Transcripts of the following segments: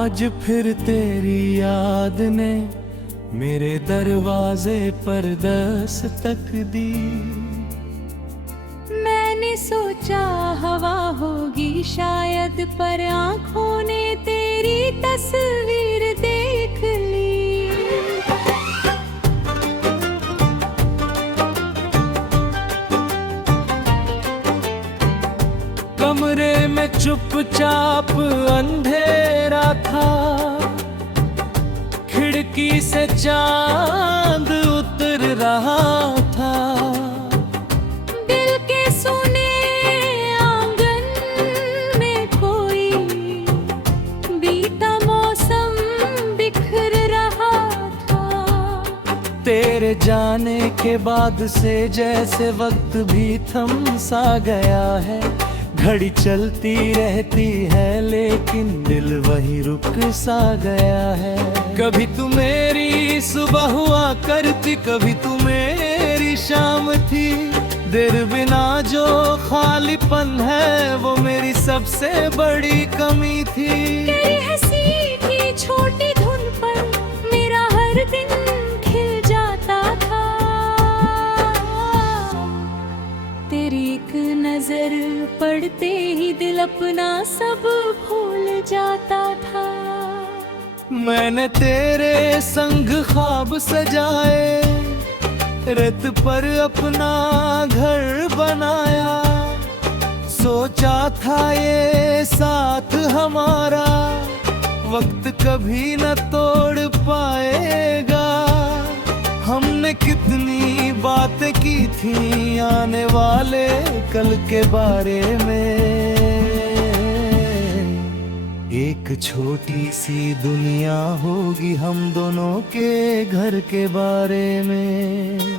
आज फिर तेरी याद ने मेरे दरवाजे पर दस्तक दी। मैंने सोचा हवा होगी शायद, पर आंखों ने तेरी तस्वीर देख ली। कमरे में चुपचाप अंधेरा था, खिड़की से चांद उतर रहा था। दिल के सुने आंगन में कोई बीता मौसम बिखर रहा था। तेरे जाने के बाद से जैसे वक्त भी थम सा गया है। घड़ी चलती रहती है लेकिन दिल वही रुक सा गया है। कभी तू मेरी सुबह हुआ करती, कभी तू मेरी शाम थी। देर बिना जो खालीपन है वो मेरी सबसे बड़ी कमी थी। तेरी हंसी की छोटी धुन पर मेरा हर दिन खिल जाता था। तेरी एक नजर पड़ते ही दिल अपना सब भूल जाता था। मैंने तेरे संग ख्वाब सजाए, रेत पर अपना घर बनाया। सोचा था ये साथ हमारा वक्त कभी न तोड़ पाएगा। हमने कितनी बातें की थी आने वाले कल के बारे में। एक छोटी सी दुनिया होगी हम दोनों के घर के बारे में।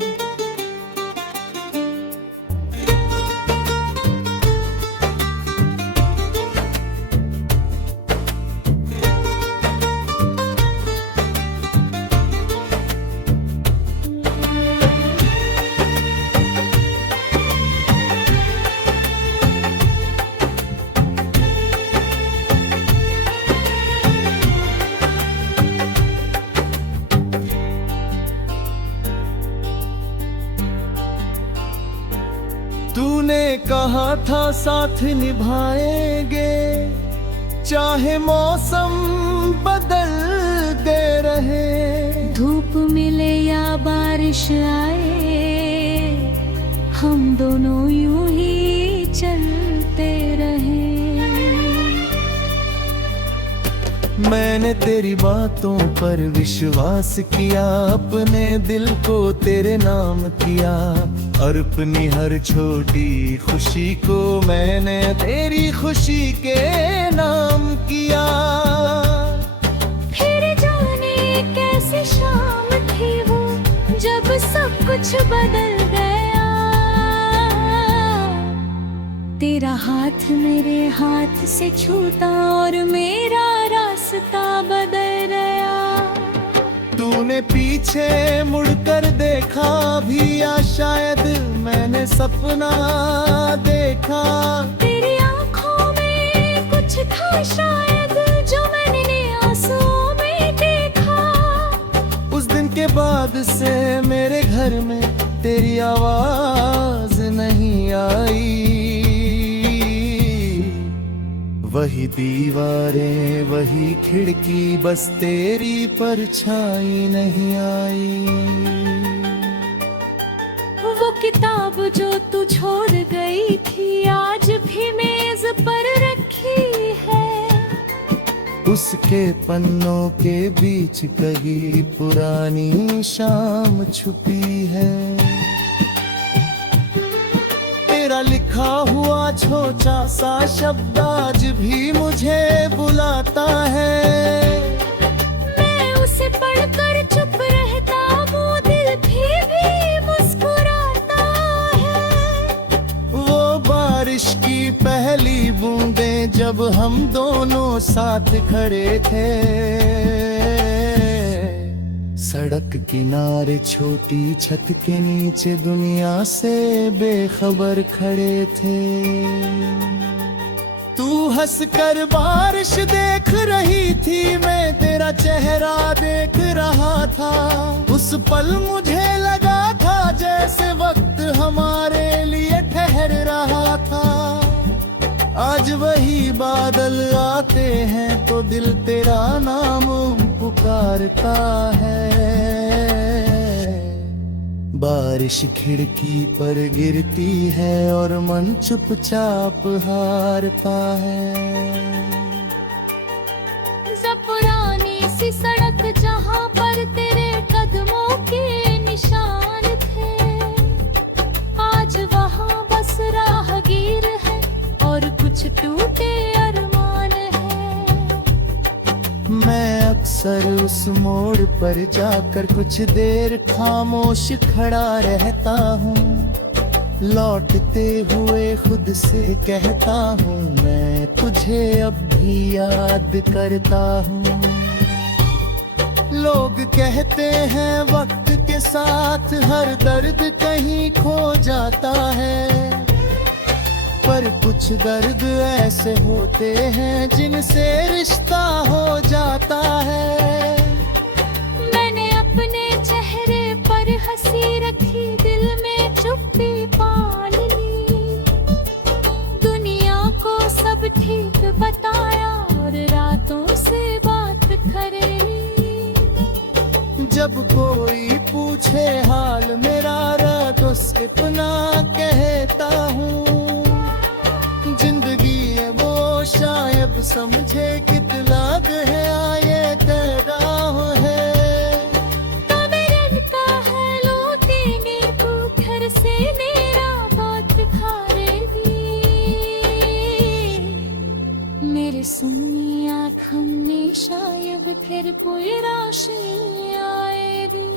तूने कहा था साथ निभाएंगे, चाहे मौसम बदलते रहे। धूप मिले या बारिश आए, हम दोनों यूं ही चलते रहे। मैंने तेरी बातों पर विश्वास किया, अपने दिल को तेरे नाम किया। और अपनी हर छोटी खुशी को मैंने तेरी खुशी के नाम किया। फिर जाने कैसी शाम थी वो जब सब कुछ बदल गया। तेरा हाथ मेरे हाथ से छूटा और मेरा रास्ता बदल गया। तूने पीछे मुड़कर देखा भी या शायद मैंने सपना देखा। तेरी आंखों में कुछ था शायद जो मैंने आंसुओं में देखा। उस दिन के बाद से मेरे घर में तेरी आवाज नहीं आई। वही दीवारें वही खिड़की, बस तेरी परछाई नहीं आई। वो किताब जो तू छोड़ गई थी आज भी मेज पर रखी है। उसके पन्नों के बीच कहीं पुरानी शाम छुपी है। तेरा लिखा हुआ छोटा सा शब्द आज भी मुझे बुलाता है। मैं उसे पढ़कर चुप रहता, वो दिल भी मुस्कुराता है। वो बारिश की पहली बूंदें जब हम दोनों साथ खड़े थे। सड़क किनारे छोटी छत के नीचे दुनिया से बेखबर खड़े थे। तू हंस कर बारिश देख रही थी, मैं तेरा चेहरा देख रहा था। उस पल मुझे लगा था जैसे वक्त हमारे लिए ठहर रहा था। आज वही बादल आते हैं तो दिल तेरा नाम पुकारता है। बारिश खिड़की पर गिरती है और मन चुपचाप हारता है। पुरानी सी सड़क जहाँ पर तेरे कदमों के निशान थे, आज वहाँ बस राहगीर है और कुछ टूटे अरमान है। मैं अक्सर उस मोड़ पर जाकर कुछ देर खामोश खड़ा रहता हूँ। लौटते हुए खुद से कहता हूँ, मैं तुझे अब भी याद करता हूँ। लोग कहते हैं वक्त के साथ हर दर्द कहीं खो जाता है, पर कुछ दर्द ऐसे होते हैं जिनसे रिश्ता हो जाता है। मैंने अपने चेहरे पर हंसी रखी, दिल में चुप्पी पाल ली। दुनिया को सब ठीक बताया और रातों से बात करे। जब कोई पूछे हाल मेरा, रातों से इतना कहता हूँ, जिंदगी है वो शायद समझे कितना है ये तेरा है। रखता है लौटेंगे तू घर से मेरा बात खारेगी। मेरे सुनी आँख हमने शायद फिर कोई रोशनी आएगी।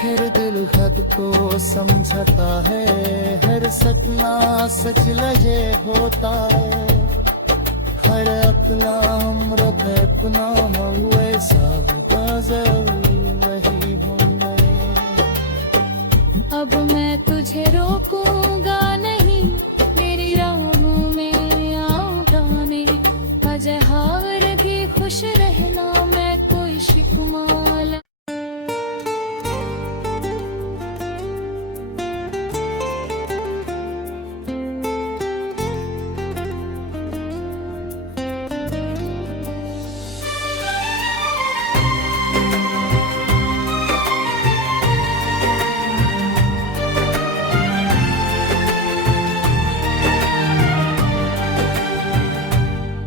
फिर दिल हद को समझता है, हर सपना सच लगे होता है। हर अपना उम्र अपना हुए सब वही होंगे। अब मैं तुझे रोकूंगा नहीं, मेरी राहों में आऊंगा नहीं। अजय हार की खुश रहना, मैं कोई शिकमाल।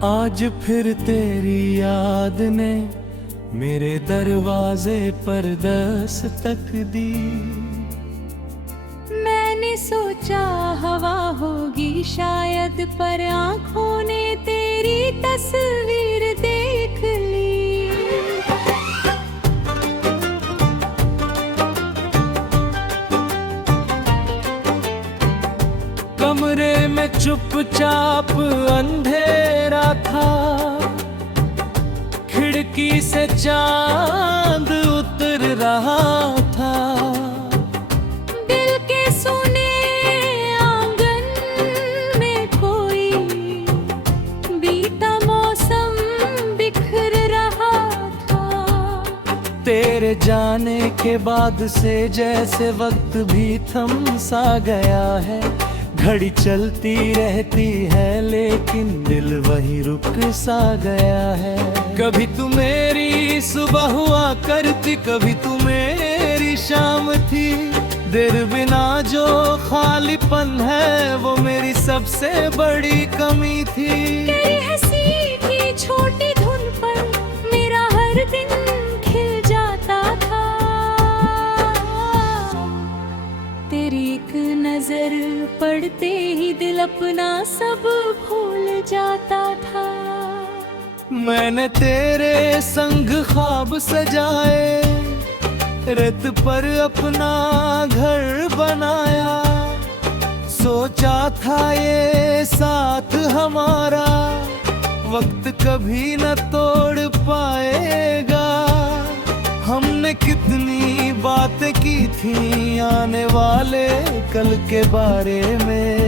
आज फिर तेरी याद ने मेरे दरवाजे पर दस्तक दी। मैंने सोचा हवा होगी शायद, पर आँखों ने तेरी तस्वीर देख ली। कमरे में चुपचाप अंधेरा था, खिड़की से चांद उतर रहा था। दिल के सुने आंगन में कोई बीता मौसम बिखर रहा था। तेरे जाने के बाद से जैसे वक्त भी थम सा गया है। घड़ी चलती रहती है लेकिन दिल वही रुक सा गया है। कभी तू मेरी सुबह हुआ करती, कभी तू मेरी शाम थी। देर बिना जो खालीपन है वो मेरी सबसे बड़ी कमी थी। तेरी हंसी की छोटी धुन पर मेरा हर दिन खिल जाता था। तेरी एक नजर पड़ते ही दिल अपना सब भूल जाता था। मैंने तेरे संग ख्वाब सजाए, रेत पर अपना घर बनाया। सोचा था ये साथ हमारा वक्त कभी न तोड़ पाएगा। हमने कितनी बातें की थी आने वाले कल के बारे में।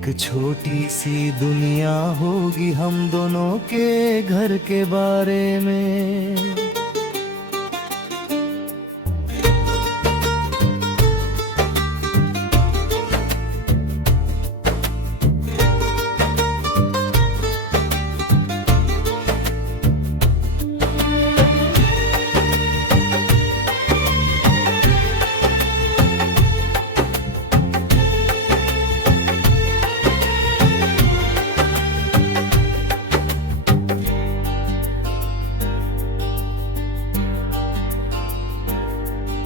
एक छोटी सी दुनिया होगी हम दोनों के घर के बारे में।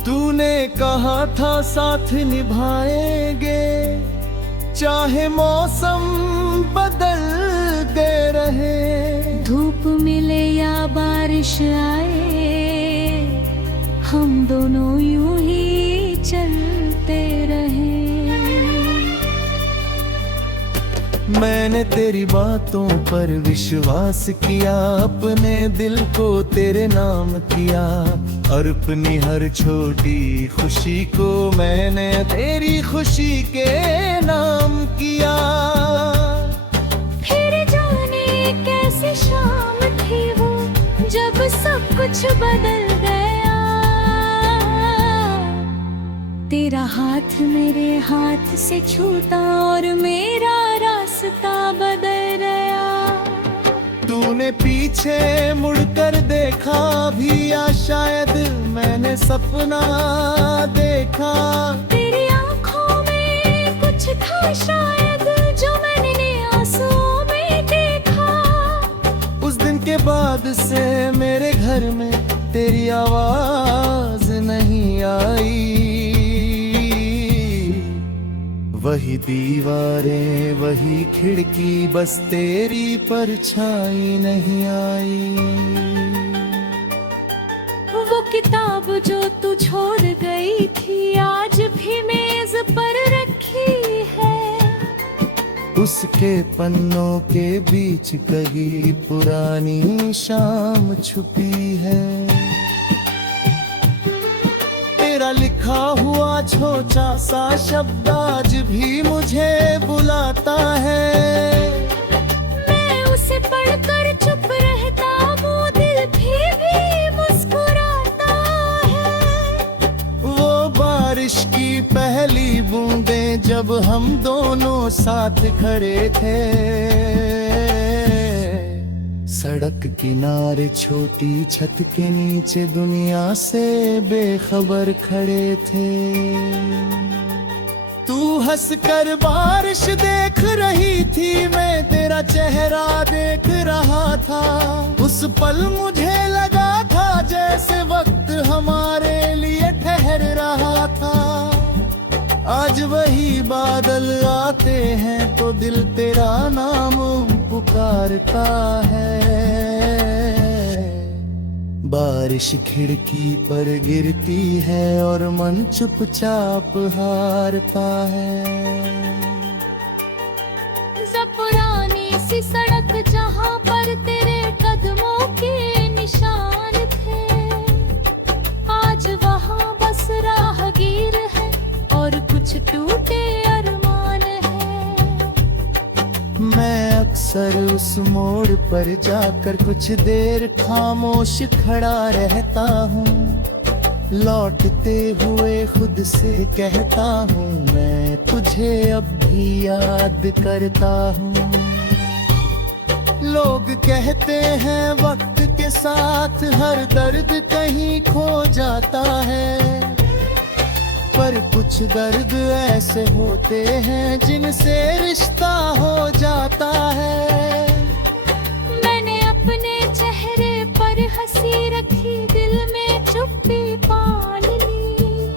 तूने कहा था साथ निभाएंगे, चाहे मौसम बदलते रहे। धूप मिले या बारिश आए, हम दोनों यूं ही चलते रहे। मैंने तेरी बातों पर विश्वास किया, अपने दिल को तेरे नाम किया, और अपनी हर छोटी खुशी को मैंने तेरी खुशी के नाम किया। फिर जाने कैसी शाम थी वो, जब सब कुछ बदल गया। तेरा हाथ मेरे हाथ से छूटा और मेरा रास्ता बदल गया। तूने पीछे मुड़कर देखा भी, या शायद मैंने सपना देखा। तेरी आंखों में कुछ था शायद, जो मैंने आंसुओं में देखा। उस दिन के बाद से मेरे घर में तेरी आवाज नहीं आई। वही दीवारें वही खिड़की, बस तेरी परछाई नहीं आई। वो किताब जो तू छोड़ गई थी, आज भी मेज पर रखी है। उसके पन्नों के बीच कहीं पुरानी शाम छुपी है। तेरा लिखा हुआ छोटा सा शब्द आज भी मुझे बुलाता है। मैं उसे पढ़कर चुप रहता हूँ, दिल फिर भी मुस्कुराता है। वो बारिश की पहली बूंदें जब हम दोनों साथ खड़े थे, सड़क किनारे छोटी छत के नीचे दुनिया से बेखबर खड़े थे। तू हंसकर बारिश देख रही थी, मैं तेरा चेहरा देख रहा था। उस पल मुझे लगा था जैसे वक्त हमारे लिए ठहर रहा था। आज वही बादल आते हैं तो दिल तेरा नाम पुकारता है। बारिश खिड़की पर गिरती है और मन चुपचाप हारता है। पुरानी सी सड़क जहाँ पर तेरे कदमों के निशान थे, आज वहाँ बस राहगीर है और कुछ टूटे अरमान है। मैं अक्सर उस मोड़ पर जाकर कुछ देर खामोश खड़ा रहता हूँ। लौटते हुए खुद से कहता हूँ, मैं तुझे अब भी याद करता हूँ। लोग कहते हैं वक्त के साथ हर दर्द कहीं खो जाता है, पर कुछ दर्द ऐसे होते हैं जिनसे रिश्ता हो जाता है। मैंने अपने चेहरे पर हंसी रखी, दिल में चुप्पी पाल ली।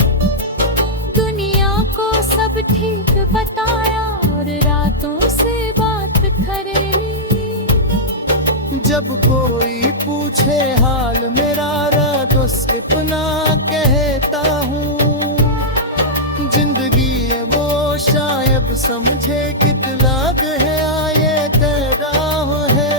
दुनिया को सब ठीक बताया और रातों से बात करे ली। जब कोई पूछे हाल मेरा, रातों से अपना कहता हूँ। जिंदगी है वो शायद समझे कितना गहरा ये तराह है।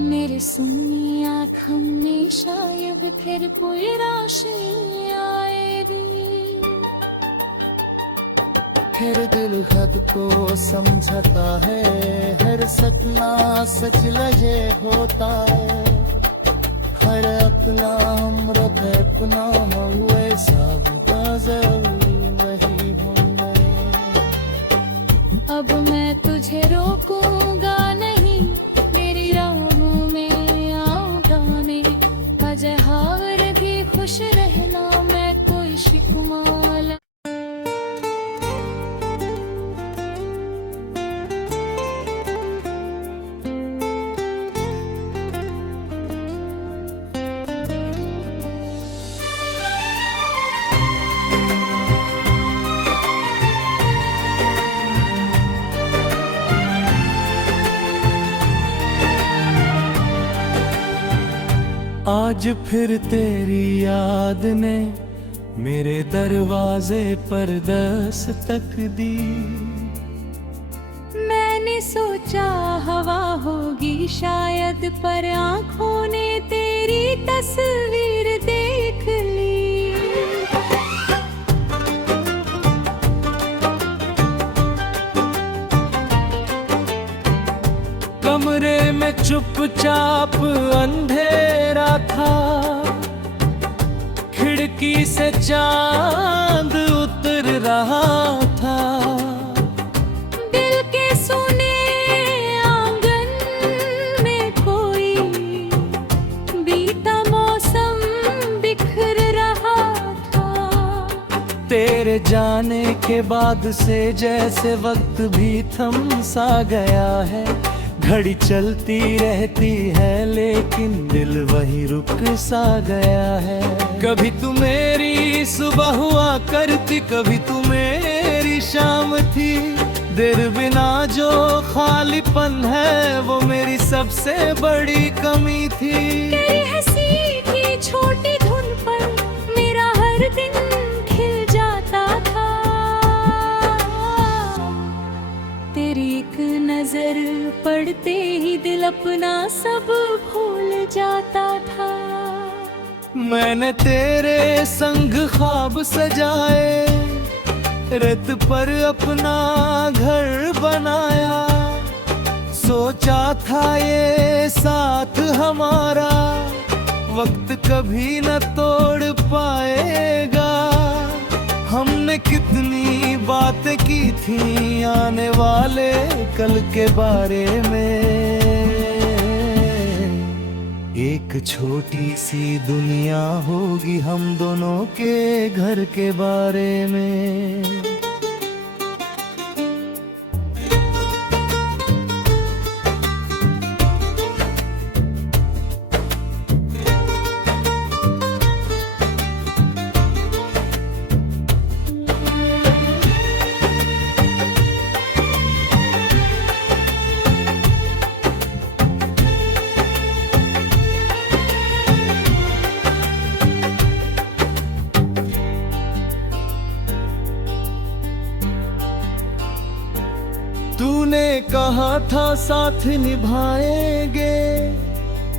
मेरे सुनी आँखों फिर कोई रोशनी आएगी। फिर दिल खुद को समझता है, हर सपना सच लगे होता है, हर अपना उम्र पे अपना हुए सब वही होंगे। अब मैं तुझे रोकूंगा नहीं, मेरी राहों में आऊंगा नहीं। अजय हावर भी खुश रहना, मैं कोई शिकमाल। आज फिर तेरी याद ने मेरे दरवाजे पर दस्तक दी। मैंने सोचा हवा होगी शायद, पर आंखों ने तेरी तस्वीर देख ली। कमरे में चुपचाप अंधेरा था, खिड़की से चांद उतर रहा था। दिल के सुने आंगन में कोई बीता मौसम बिखर रहा था। तेरे जाने के बाद से जैसे वक्त भी थम सा गया है। घड़ी चलती रहती है लेकिन दिल वही रुक सा गया है। कभी तू मेरी सुबह हुआ करती, कभी तू मेरी शाम थी। देर बिना जो खालीपन है वो मेरी सबसे बड़ी कमी थी। तेरी हंसी की छोटी धुन पर मेरा हर दिन खिल जाता था। तेरी एक नजर पड़ते ही दिल अपना सब भूल जाता था। मैंने तेरे संग ख्वाब सजाए, रेत पर अपना घर बनाया। सोचा था ये साथ हमारा वक्त कभी न तोड़ पाएगा। हमने कितनी बातें की थी आने वाले कल के बारे में। एक छोटी सी दुनिया होगी हम दोनों के घर के बारे में। तूने कहा था साथ निभाएंगे,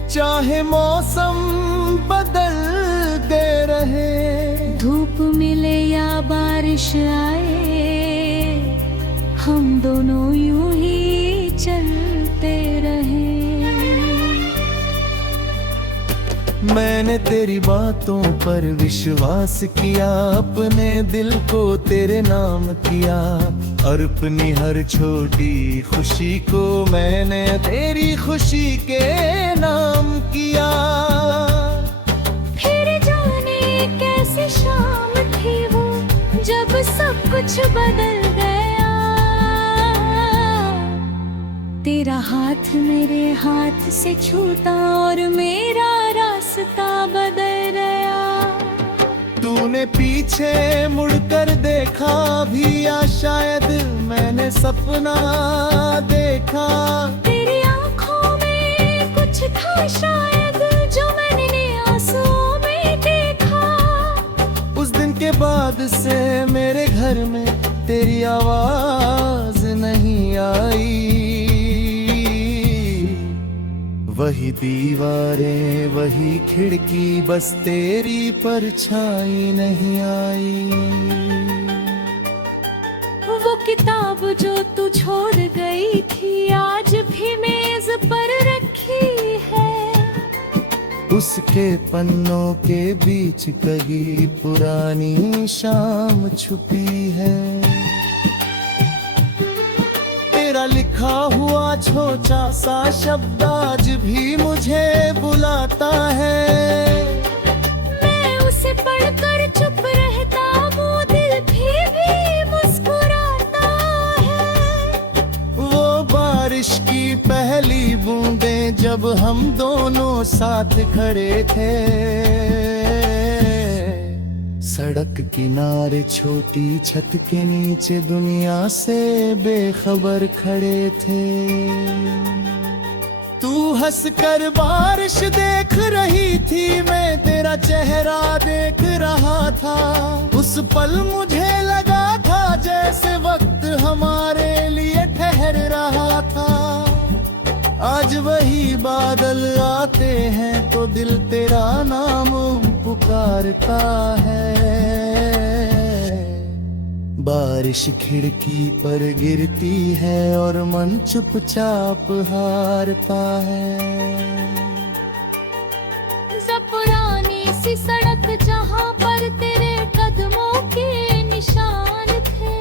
चाहे मौसम बदलते रहे। धूप मिले या बारिश आए, हम दोनों यूं ही चलते रहे। मैंने तेरी बातों पर विश्वास किया, अपने दिल को तेरे नाम किया। और अपनी हर छोटी खुशी को मैंने तेरी खुशी के नाम किया। फिर जाने कैसी शाम थी वो, जब सब कुछ बदल गया। तेरा हाथ मेरे हाथ से छूटा और मेरा रास्ता बदल गया। तूने पीछे मुड़कर देखा भी या शायद मैंने सपना देखा। तेरी आंखों में कुछ था शायद जो मैंने आंसुओं में देखा। उस दिन के बाद से मेरे घर में तेरी आवाज नहीं आई। वही दीवारें वही खिड़की, बस तेरी परछाई नहीं आई। वो किताब जो तू छोड़ गई थी आज भी मेज पर रखी है। उसके पन्नों के बीच कहीं पुरानी शाम छुपी है। तेरा लिखा हुआ छोटा सा शब्द आज भी मुझे बुलाता है। मैं उसे पढ़कर चुप रहता हूँ, दिल भी मुस्कुराता है। वो बारिश की पहली बूंदें जब हम दोनों साथ खड़े थे। सड़क किनारे छोटी छत के नीचे दुनिया से बेखबर खड़े थे। तू हंसकर बारिश देख रही थी, मैं तेरा चेहरा देख रहा था। उस पल मुझे लगा था जैसे वक्त हमारे लिए ठहर रहा था। आज वही बादल आते हैं तो दिल तेरा नाम पुकारता है। बारिश खिड़की पर गिरती है और मन चुपचाप हारता है। पुरानी सी सड़क जहाँ पर तेरे कदमों के निशान थे,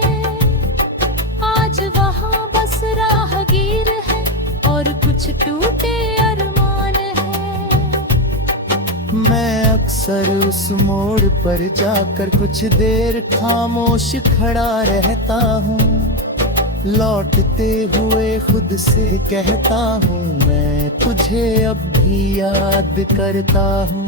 आज वहाँ बस राहगीर है और कुछ टूटे अरमान है। मैं अक्सर उस मोड़ पर जाकर कुछ देर खामोश खड़ा रहता हूँ। लौटते हुए खुद से कहता हूँ, मैं तुझे अब भी याद करता हूँ।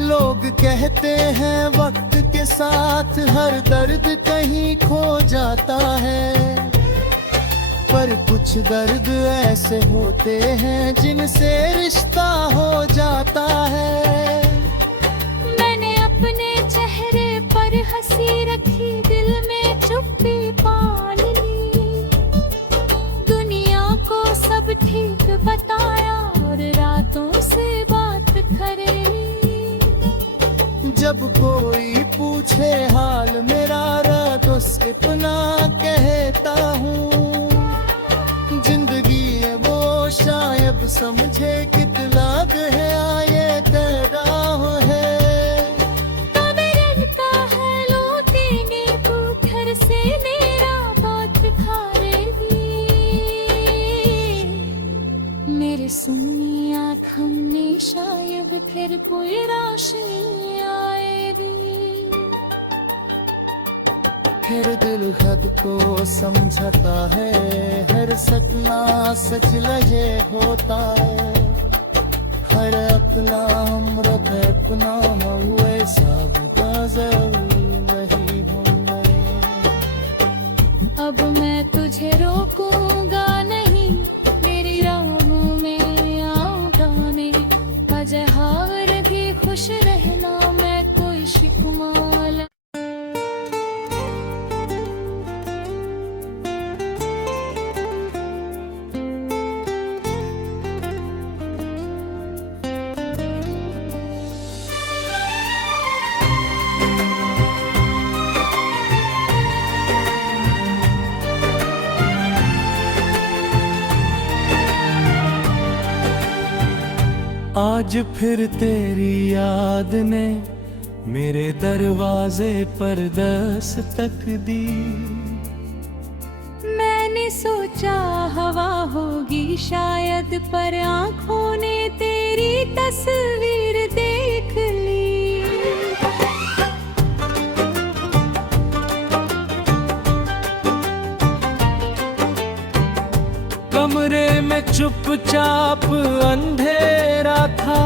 लोग कहते हैं वक्त के साथ हर दर्द कहीं खो जाता है, पर कुछ दर्द ऐसे होते हैं जिनसे रिश्ता हो जाता है। मैंने अपने चेहरे पर हंसी रखी, दिल में चुप्पी पाल ली। दुनिया को सब ठीक बताया और रातों से बात करें। जब कोई पूछे हाल मेरा तो इतना कहता हूँ, जिंदगी है वो शायद समझे कितना गहरा ये तेरा है। मेरे सुनी आँख हमने शायद फिर कोई रोशनी आएगी। फिर दिल खुद को समझता है, हर सपना सच लगे होता है। हर अपना उम्र अपना हुए सब वही होंगे। अब मैं तुझे रोकूंगा नहीं, मेरी राहों में आऊंगा नहीं। वजह हार भी खुश रहना, मैं कोई शिकवा आज फिर तेरी याद ने मेरे दरवाजे पर दस्तक दी। मैंने सोचा हवा होगी शायद, पर आँखों ने तेरी तस्वीर देख ली। कमरे में चुपचाप अंधेरा था,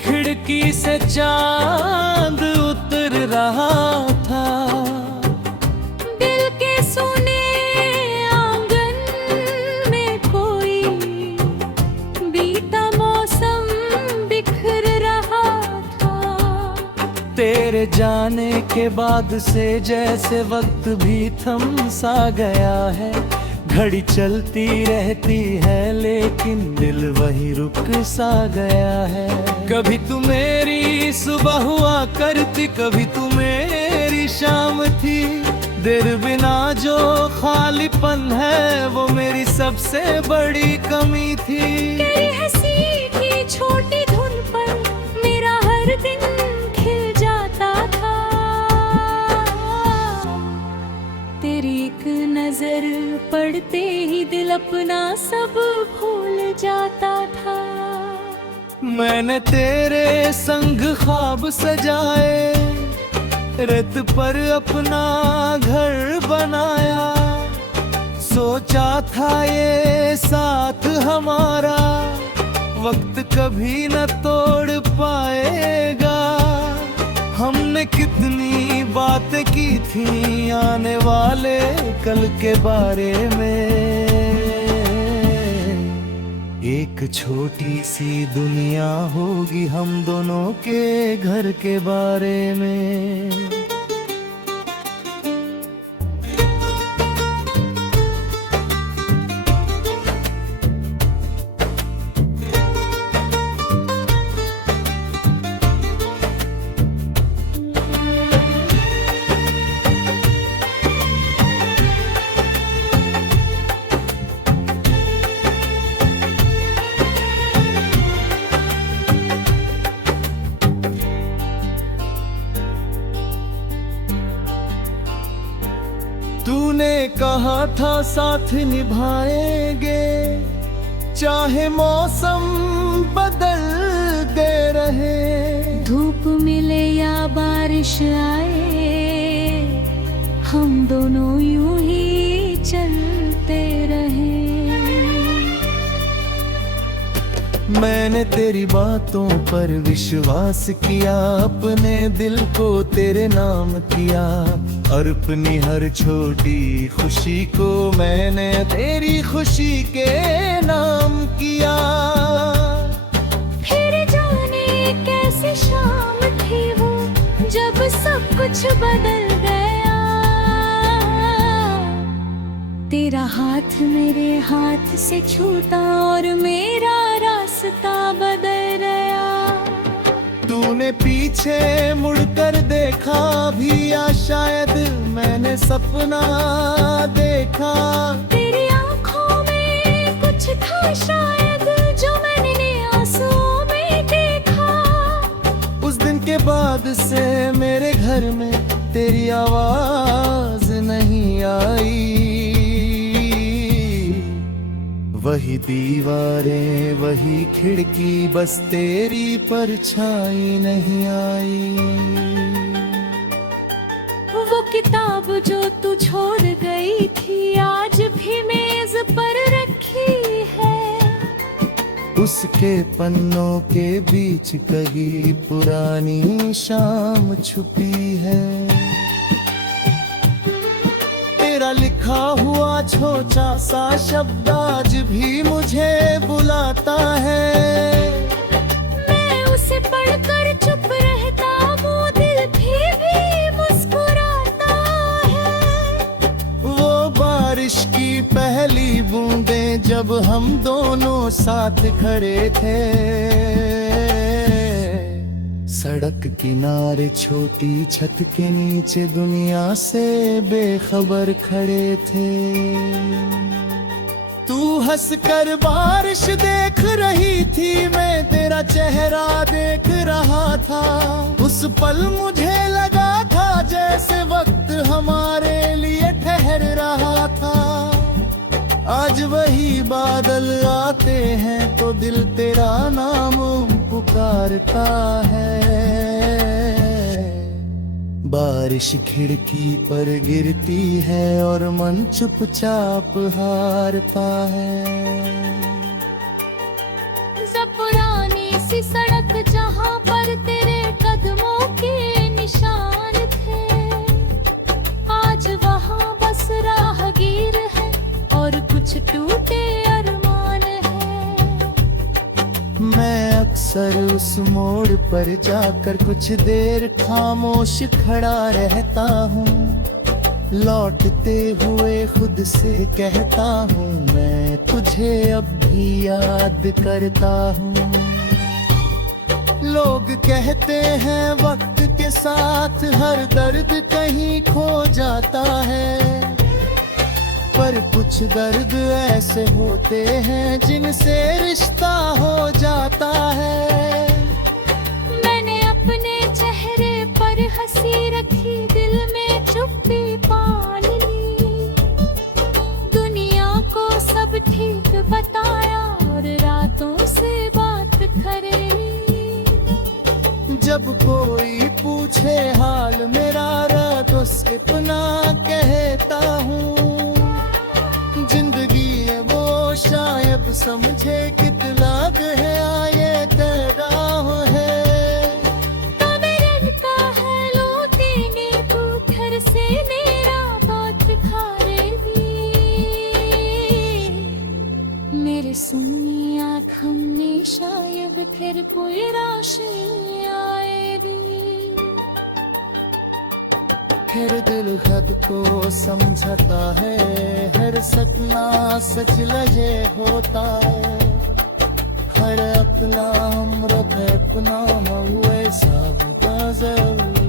खिड़की से चांद उतर रहा था। दिल के सुने आंगन में कोई बीता मौसम बिखर रहा था। तेरे जाने के बाद से जैसे वक्त भी थम सा गया है, घड़ी चलती रहती है लेकिन दिल वही रुक सा गया है। कभी तू मेरी सुबह हुआ करती, कभी तू मेरी शाम थी। देर बिना जो खालीपन है वो मेरी सबसे बड़ी कमी थी। तेरी हंसी की छोटी धुन पर मेरा हर दिन खिल जाता था। तेरी एक नजर पड़ते ही दिल अपना सब भूल जाता था। मैंने तेरे संग ख्वाब सजाए, रेत पर अपना घर बनाया। सोचा था ये साथ हमारा वक्त कभी न तोड़ पाएगा। हमने कितनी बातें की थी आने वाले कल के बारे में। एक छोटी सी दुनिया होगी हम दोनों के घर के बारे में। तूने कहा था साथ निभाएंगे, चाहे मौसम बदलते रहे। धूप मिले या बारिश आए, हम दोनों यूं ही चलते रहे। मैंने तेरी बातों पर विश्वास किया, अपने दिल को तेरे नाम किया। और अपनी हर छोटी खुशी को मैंने तेरी खुशी के नाम किया। फिर जाने कैसी शाम थी वो जब सब कुछ बदल गया। तेरा हाथ मेरे हाथ से छूटा और मेरा रास्ता बदल गया। तूने पीछे मुड़कर देखा भी या शायद मैंने सपना देखा। तेरी आंखों में कुछ था शायद जो मैंने आंसुओं में देखा। उस दिन के बाद से मेरे घर में तेरी आवाज नहीं आई। वही दीवारें वही खिड़की, बस तेरी परछाई नहीं आई। वो किताब जो तू छोड़ गई थी आज भी मेज पर रखी है। उसके पन्नों के बीच कहीं पुरानी शाम छुपी है। तेरा लिखा हुआ छोटा सा शब्द आज भी मुझे बुलाता है। मैं उसे पढ़कर चुप रहता, वो दिल भी मुस्कुराता है। वो बारिश की पहली बूंदें जब हम दोनों साथ खड़े थे। सड़क किनारे छोटी छत के नीचे दुनिया से बेखबर खड़े थे। तू हंसकर बारिश देख रही थी, मैं तेरा चेहरा देख रहा था। उस पल मुझे लगा था जैसे वक्त हमारे लिए ठहर रहा था। आज वही बादल आते हैं तो दिल तेरा नाम पुकारता है। बारिश खिड़की पर गिरती है और मन चुपचाप हारता है। पुरानी सी सड़क जहाँ पर तेरे कदमों के निशान थे, आज वहाँ बस राहगीर है और कुछ टूटे अरमान है। मैं अक्सर उस मोड़ पर जाकर कुछ देर खामोश खड़ा रहता हूँ। लौटते हुए खुद से कहता हूँ मैं तुझे अब भी याद करता हूँ। लोग कहते हैं वक्त के साथ हर दर्द कहीं खो जाता है, पर कुछ दर्द ऐसे होते हैं जिनसे रिश्ता हो जाता है। मैंने अपने चेहरे पर हंसी रखी, दिल में चुप्पी पाल ली, दुनिया को सब ठीक बताया और रातों से बात करे। जब कोई पूछे हाल मेरा रातों से अपना कहता हूँ, जिंदगी है वो शायद समझे कितना गहरा ये तराह है। तब रखता है लौटेंगे तू घर से मेरा बात खारे भी, मेरे सुनी आँख हमने शायद फिर कोई रोशनी आएगी। फिर दिल खुद को समझता है, हर सपना सच लगे होता है, हर अपना अमृत अपना हुए सब का जरूर